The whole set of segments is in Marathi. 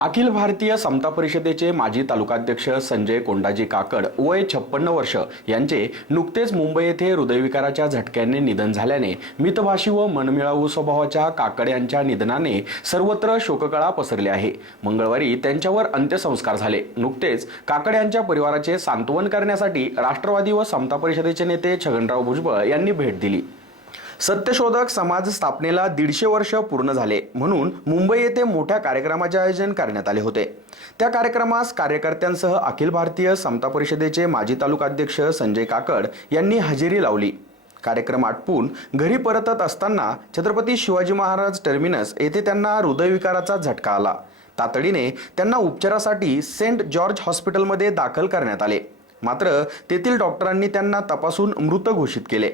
अखिल भारतीय समता परिषदेचे माजी तालुकाध्यक्ष संजय कोंडाजी काकड वय छप्पन्न वर्ष यांचे नुकतेच मुंबई येथे हृदयविकाराच्या झटक्याने निधन झाल्याने मितभाषी व मनमिळावू स्वभावाच्या काकड यांच्या निधनाने सर्वत्र शोककळा पसरली आहे. मंगळवारी त्यांच्यावर अंत्यसंस्कार झाले. नुकतेच काकड यांच्या परिवाराचे सांत्वन करण्यासाठी राष्ट्रवादी व समता परिषदेचे नेते छगनराव भुजबळ यांनी भेट दिली. सत्यशोधक समाज स्थापनेला दीडशे वर्ष पूर्ण झाले म्हणून मुंबई येथे मोठ्या कार्यक्रमाचे आयोजन करण्यात आले होते. त्या कार्यक्रमास कार्यकर्त्यांसह अखिल भारतीय समता परिषदेचे माजी तालुकाध्यक्ष संजय काकड यांनी हजेरी लावली. कार्यक्रम आटपून घरी परतत असताना छत्रपती शिवाजी महाराज टर्मिनस येथे त्यांना हृदयविकाराचा झटका आला. तातडीने त्यांना उपचारासाठी सेंट जॉर्ज हॉस्पिटलमध्ये दाखल करण्यात आले. मात्र तेथील डॉक्टरांनी त्यांना तपासून मृत घोषित केले.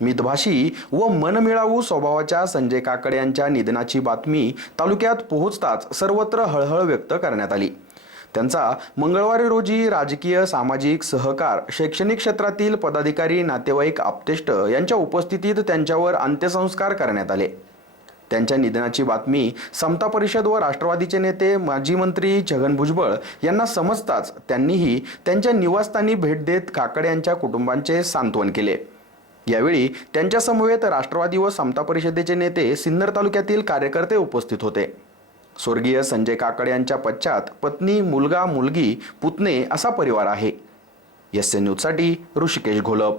मितभाषी व मनमिळावू स्वभावाच्या संजय काकड यांच्या निधनाची बातमी तालुक्यात पोहोचताच सर्वत्र हळहळ व्यक्त करण्यात आली. त्यांचा मंगळवारी रोजी राजकीय सामाजिक सहकार शैक्षणिक क्षेत्रातील पदाधिकारी नातेवाईक आप्तेष्ट यांच्या उपस्थितीत त्यांच्यावर अंत्यसंस्कार करण्यात आले. त्यांच्या निधनाची बातमी समता परिषद व राष्ट्रवादीचे नेते माजी मंत्री छगन भुजबळ यांना समजताच त्यांनीही त्यांच्या निवासस्थानी भेट देत काकड यांच्या कुटुंबांचे सांत्वन केले. यावेळी त्यांच्या समवेत राष्ट्रवादी व समता परिषदेचे नेते सिन्नर तालुक्यातील कार्यकर्ते उपस्थित होते. स्वर्गीय संजय काकड यांच्या पश्चात पत्नी मुलगा मुलगी पुतणे असा परिवार आहे. एस एन न्यूजसाठी ऋषिकेश घोलप.